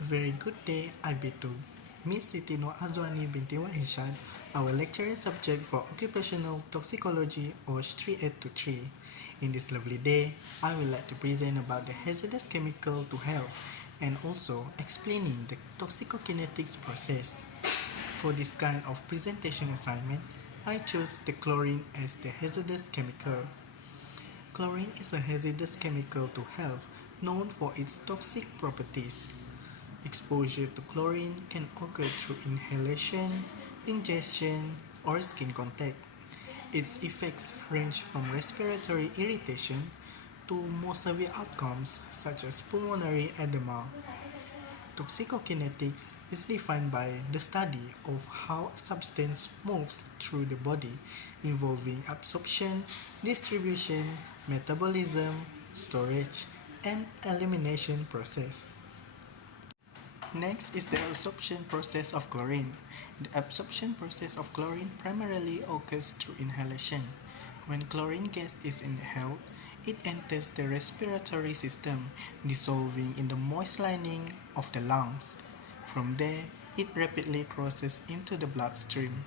Very good day, Ibitu. Miss Siti Noor Azwani binti Wahishad, our lecturer subject for Occupational Toxicology OSH 3823. In this lovely day, I would like to present about the hazardous chemical to health and also explaining the toxicokinetics process. For this kind of presentation assignment, I chose the chlorine as the hazardous chemical. Chlorine is a hazardous chemical to health known for its toxic properties. Exposure to chlorine can occur through inhalation, ingestion, or skin contact. Its effects range from respiratory irritation to more severe outcomes such as pulmonary edema. Toxicokinetics is defined by the study of how a substance moves through the body, involving absorption, distribution, metabolism, storage, and elimination process. Next is the absorption process of chlorine. The absorption process of chlorine primarily occurs through inhalation. When chlorine gas is inhaled, it enters the respiratory system, dissolving in the moist lining of the lungs. From there, it rapidly crosses into the bloodstream.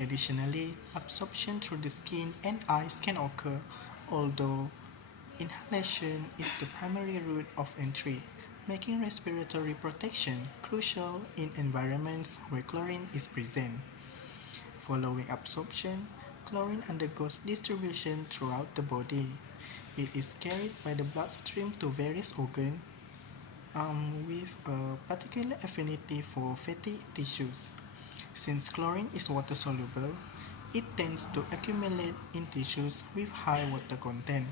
Additionally, absorption through the skin and eyes can occur, although inhalation is the primary route of entry, making respiratory protection crucial in environments where chlorine is present. Following absorption, chlorine undergoes distribution throughout the body. It is carried by the bloodstream to various organs with a particular affinity for fatty tissues. Since chlorine is water soluble, it tends to accumulate in tissues with high water content,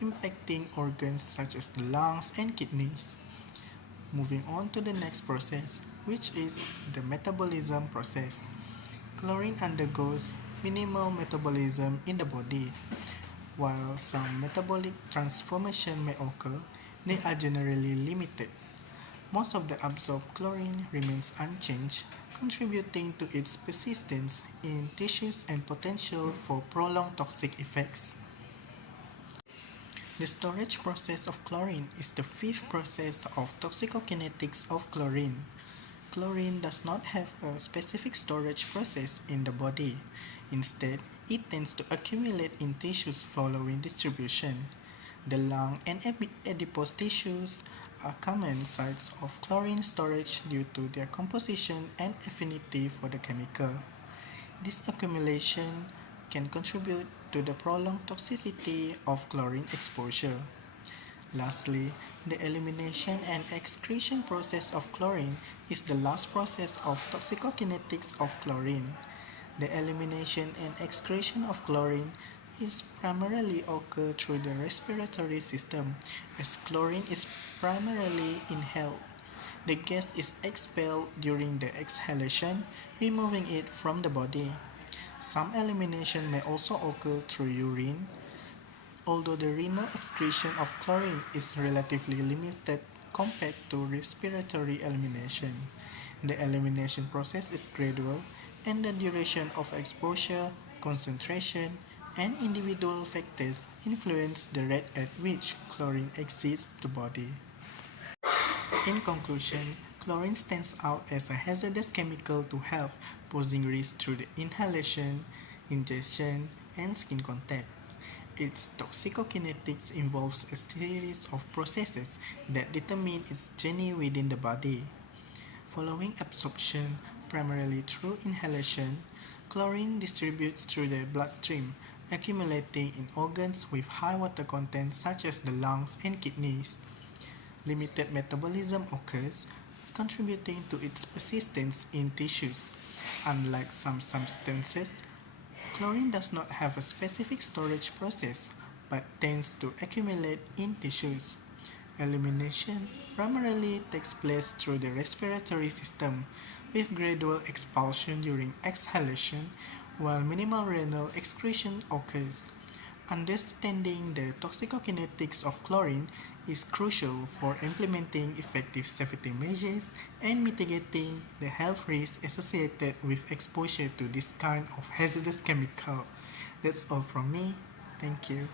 impacting organs such as the lungs and kidneys. Moving on to the next process, which is the metabolism process. Chlorine undergoes minimal metabolism in the body. While some metabolic transformation may occur, they are generally limited. Most of the absorbed chlorine remains unchanged, contributing to its persistence in tissues and potential for prolonged toxic effects. The storage process of chlorine is the fifth process of toxicokinetics of chlorine. Chlorine does not have a specific storage process in the body. Instead, it tends to accumulate in tissues following distribution. The lung and adipose tissues are common sites of chlorine storage due to their composition and affinity for the chemical. This accumulation can contribute to the prolonged toxicity of chlorine exposure. Lastly, the elimination and excretion process of chlorine is the last process of toxicokinetics of chlorine. The elimination and excretion of chlorine is primarily occur through the respiratory system, as chlorine is primarily inhaled. The gas is expelled during the exhalation, removing it from the body. Some elimination may also occur through urine, although the renal excretion of chlorine is relatively limited compared to respiratory elimination. The elimination process is gradual, and the duration of exposure, concentration, and individual factors influence the rate at which chlorine exits the body. In conclusion, chlorine stands out as a hazardous chemical to health, posing risks through the inhalation, ingestion, and skin contact. Its toxicokinetics involves a series of processes that determine its journey within the body. Following absorption, primarily through inhalation, chlorine distributes through the bloodstream, accumulating in organs with high water content such as the lungs and kidneys. Limited metabolism occurs, contributing to its persistence in tissues. Unlike some substances, chlorine does not have a specific storage process but tends to accumulate in tissues. Elimination primarily takes place through the respiratory system, with gradual expulsion during exhalation, while minimal renal excretion occurs. Understanding the toxicokinetics of chlorine is crucial for implementing effective safety measures and mitigating the health risks associated with exposure to this kind of hazardous chemical. That's all from me. Thank you.